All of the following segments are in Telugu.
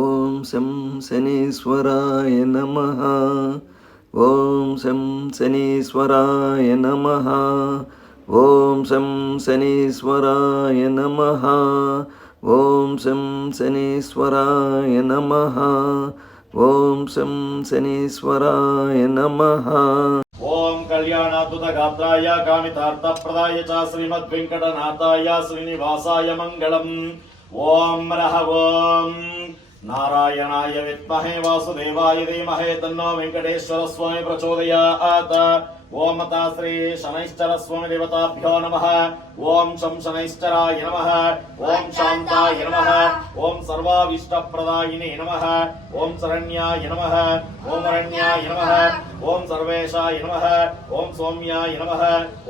ఓం శం శనీశ్వరాయ నమః. ఓం శం శనీశ్వరాయ నమః. ఓం శం శనీశ్వరాయ నమః. ఓం శం శనీశ్వరాయ నమః. ఓం శం శనీశ్వరాయ నమః. ఓం కళ్యాణాద్భుత గాత్రాయ కామితార్థప్రదాయ చ శ్రీమద్వెంకటనాథాయ శ్రీనివాసాయ మంగళం. ఓం రహ ఓం నారాయణాయ విద్మహే వాసుదేవాయ ధీమహి తన్నో వెంకటేశ్వర స్వామి ప్రచోదయాత్. ఓం మాతా శ్రీ శనైశ్చర స్వామి దేవతాభ్యో నమః. ఓం శం శనైశ్చరాయ నమః. ఓం శాంతాయ నమః. ఓం సర్వాభీష్టప్రదాయినే నమః. ఓం శరణ్యాయ నమః. ఓం అరణ్యాయ నమః. ఓం సర్వేశాయ నమః. ఓం సౌమ్యాయ నమః.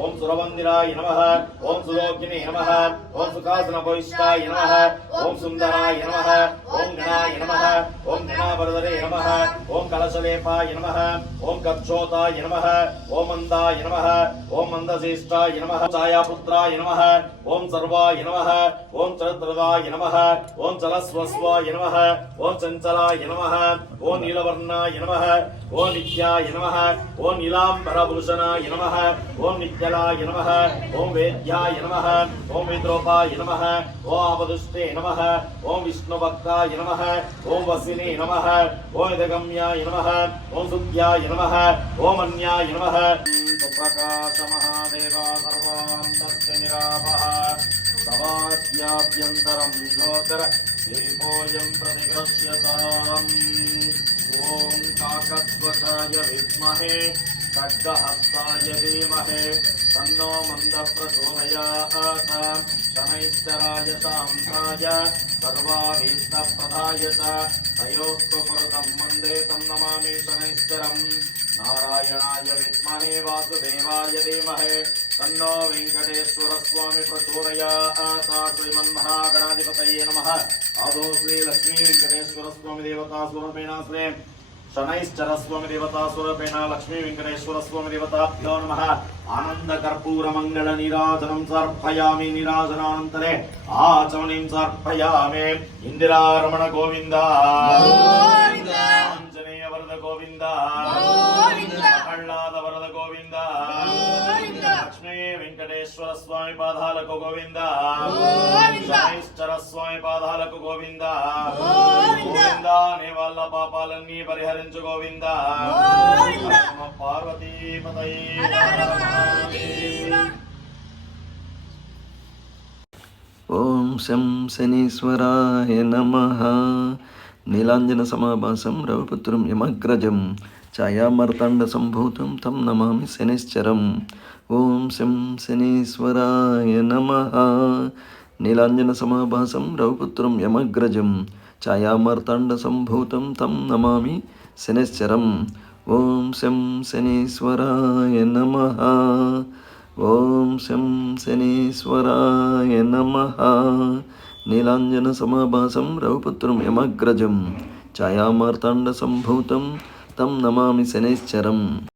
ఓం సురవందిరాయ నమః. ఓం సులోకినే నమః. ఓం సుఖాసనభవిష్టాయ నమః. ఓం సుందరాయ నమః. ఓం గణాయ నమః. ఓం గణావరదరే నమః. ఓం కలశలేపాయ నమః. ఓం కక్షోతాయ నమః. ఓం మందాయ నమః. ఓం మందశేష్టాయ నమః. ఛాయాపుత్రాయ నమః. ఓం సర్వాయ నమః. ఓం చరద్రదాయ నమః. ఓం చలస్వస్వాయ నమః. ఓం చంచలాయ నమః. ఓం నీలవర్ణాయ నమః. ఓం నిత్యాయ నమః. ఓం నీలాంబరభూషణాయ నమః. ఓం నిత్యలాయ నమః. ఓం వేద్యాయ నమః. ఓం విద్రోపాయ నమః. ఓం ఆపదుష్టే నమః. ఓం విష్ణుభక్తాయ నమః. ఓం వసినే నమః. ఓం ఇదగమ్యాయ నమః. ఓం సుఖ్యాయ నమః. ఓం అన్యాయ నమః. సుప్రకాశ మహాదేవ సర్వాంతస్య నిరాపః సవాద్యాభ్యంతరం జ్యోతిర దీపోయం ప్రతిగృహ్యతాం. ఓం కాకత్వకాయ విద్మహే ఖడ్గహస్తాయ ధీమహి తన్నో మందః ప్రచోదయాత్. శనైశ్చరాయ శాంతాయ సర్వాభీష్టప్రదాయ చ తయోస్తు పురతం వందే తం నమామి శనైశ్చరం. నారాయణాయ విద్మహే వాసుదేవాయ ధీమహి తన్నో వెంకటేశ్వర స్వామి ప్రచోదయాత్. శ్రీమన్మహాగణాధిపతయే నమః. ఆదో శ్రీ లక్ష్మీ వెంకటేశ్వర స్వామి దేవతా స్వరూపేణ శ్రీ శనైశ్చర స్వామి దేవతా స్వరూపేణ లక్ష్మీ వెంకటేశ్వర స్వామి దేవతాభ్యో నమః. ఆనంద కర్పూర మంగళ నీరాజనం సమర్పయామి. నీరాజనానంతరే ఆచమనీం సమర్పయామి. ఇందిరారమణ గోవింద ఆంజనేయ వరద గోవింద ప్రహ్లాద వరద గోవింద లక్ష్మీ వెంకటేశ్వర స్వామి పాదాలకు గోవింద. శనైశ్చర స్వామి పాదాలకు గోవింద. గోవింద నీ వాళ్ళ పాపాలన్నీ పరిహరించు గోవింద. పార్వతీపతయే ఓం శం శనీశ్వరాయ నమః. నీలాంజన సమాభాసం రవిపుత్రం యమగ్రజం ఛాయామర్తాండ సంభూతం తం నమామి శనిశ్చరం. ఓం శం శనీశ్వరాయ నమః. నీలాంజన సమాభాసం రవిపుత్రం యమగ్రజం ఛాయామర్తాండ సంభూతం తం నమామి శనిశ్చరం. ఓం శం శనీశ్వరాయ నమః. ఓం శం శనీశ్వరాయ నమః. నీలాంజన సమాభాసం రవిపుత్రం యమగ్రజం ఛాయామార్తాండ సంభూతం తం నమామి శనైశ్చరం.